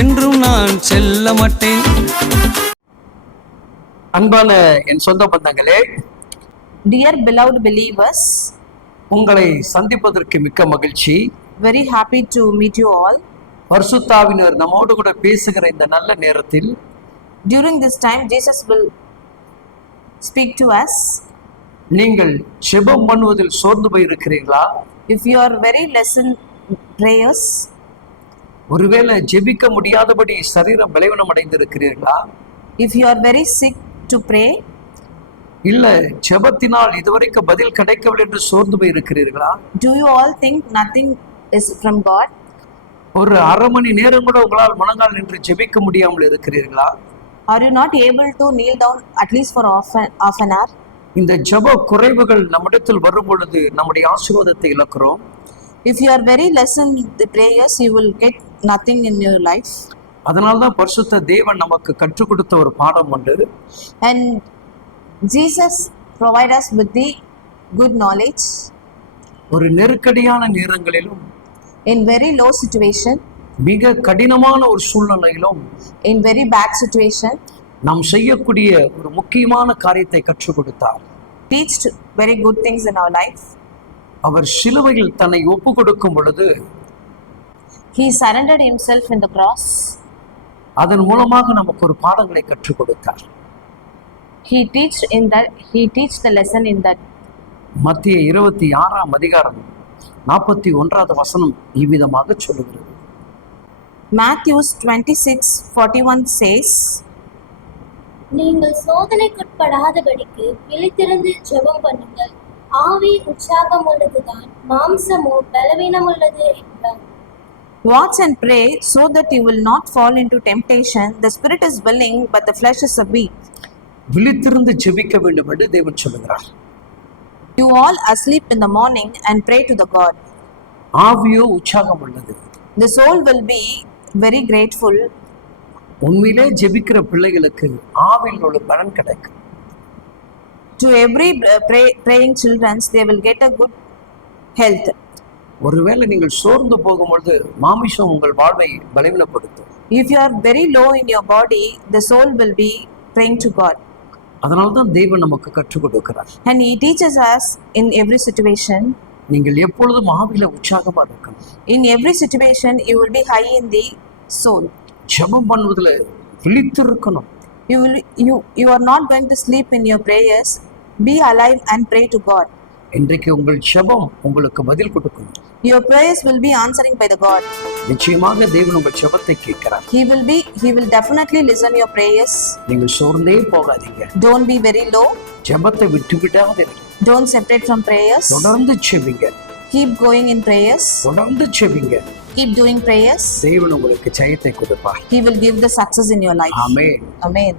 என்றும் நான் செல்ல மாட்டேன். அன்பான என் சொந்த பந்தங்களே, Dear beloved believers, உங்களை சந்திப்பதற்கு மிக்க மகிழ்ச்சி. very happy to meet you all. பரிசுத்தாவினர் நம்மோடு கூட பேசுகிற இந்த நல்ல நேரத்தில் During this time, Jesus will speak to us. நீங்கள் ஜெபம் பண்ணுவதில் சோர்ந்து போயிருக்கிறீர்களா? If you are very less in prayers, ஒருவேளை ஜெபிக்க முடியாதபடி சரீரம் பலவீனம் அடைந்திருக்கிறீர்களா? if you are very sick to pray, இல்ல ஜெபத்தினால் இதுவரைக்கும் பதில் கிடைக்கவில்லை என்று சோர்ந்து போயிருக்கிறீர்களா? do you all think nothing is from God? ஒரு அரை மணி நேரம் கூட உங்களால் முழங்கால் நின்று ஜெபிக்க முடியாமல் இருக்கிறீர்களா? Are you not able to kneel down at least for half an hour? இந்த ஜெப குறைவுகள் நம்மிடத்தில் வரும் பொழுது நம்முடைய ஆசீர்வாதத்தை இழக்கிறோம். If you are very less in the prayers, you will get nothing in your life. அதனால்தான் பரிசுத்த தேவன் நமக்கு கற்றுக் கொடுத்த ஒரு பாடம் உண்டு. And Jesus provide us with the good knowledge. ஒரு நெருக்கடியான நேரங்களிலும், In very low situation, மிக கடினமான ஒரு சூழ்நிலையிலும் in very bad situation, நாம் செய்யக்கூடிய ஒரு முக்கியமான காரியத்தை கற்றுக் கொடுத்தார். teached very good things in our life. அவர் சிலுவையில் தன்னை ஒப்பு கொடுக்கும் பொழுது He surrendered himself in the cross. அதன் மூலமாக நமக்கு ஒரு பாடங்களை கற்றுக் கொடுத்தார். He teach the lesson in that. மத்திய 26 அதிகாரம் 41 வசனம் இவ்விதமாக சொல்லுகிறது. Matthew 26:41 says, நீங்கள் சோதனைக்குட்படாதபடிக்கு விழித்திருந்து ஜெபம் பண்ணுங்கள். ஆவி உற்சாகம் உள்ளதுதான், மாம்சமோ பலவீனம் உள்ளது என்றார். watch and pray so that you will not fall into temptation. The spirit is willing, but the flesh is weak. விழித்திருந்து ஜெபிக்க வேண்டும் என்று தேவன் சொல்லுகிறார். You all asleep in the morning and pray to the God. ஆவியோ உற்சாகம் உள்ளது. The soul will be very grateful. உண்மையிலே ஜெபிக்கிற பிள்ளைகளுக்கு ஆவியில் உள்ள பலன் கிடைக்கும். To every praying children, they will get a good health. ஒருவேளை நீங்கள் சோர்ந்து போகும்பொழுது மாமிசம் உங்கள் வாழ்வை பலவீனப்படுத்தும். If you are very low in your body, the soul will be praying to God. அதனால்தான் தேவன் நமக்கு கற்றுக் கொடுக்கிறார். And He teaches us in every situation. நீங்கள் எப்பொழுதும் ஆவியில உற்சாகமா இருக்கணும். In every situation, you will be high in the soul. ஜெபம் பண்ணுவதில் விழித்து இருக்கணும். You are not going to sleep in your prayers. Be alive and pray to God. இன்றைக்கு உங்கள் ஜெபம் உங்களுக்கு பதில் கொடுக்கும். Your prayers will be answering by the God. நிச்சயமாக தேவன் உங்கள் ஜெபத்தை கேட்கிறார். He will definitely listen your prayers. நீங்கள் சோர்ந்தே போகாதீங்க. Don't be very low. ஜெபத்தை விட்டு விடாதீங்க. Don't separate from prayers. தொடர்ந்து ஜெபிங்க. Keep going in prayers. தொடர்ந்து ஜெபிங்க. Keep doing prayers. தேவன் உங்களுக்கு ஜெயத்தை கொடுப்பார். He will give the success in your life. Amen. Amen.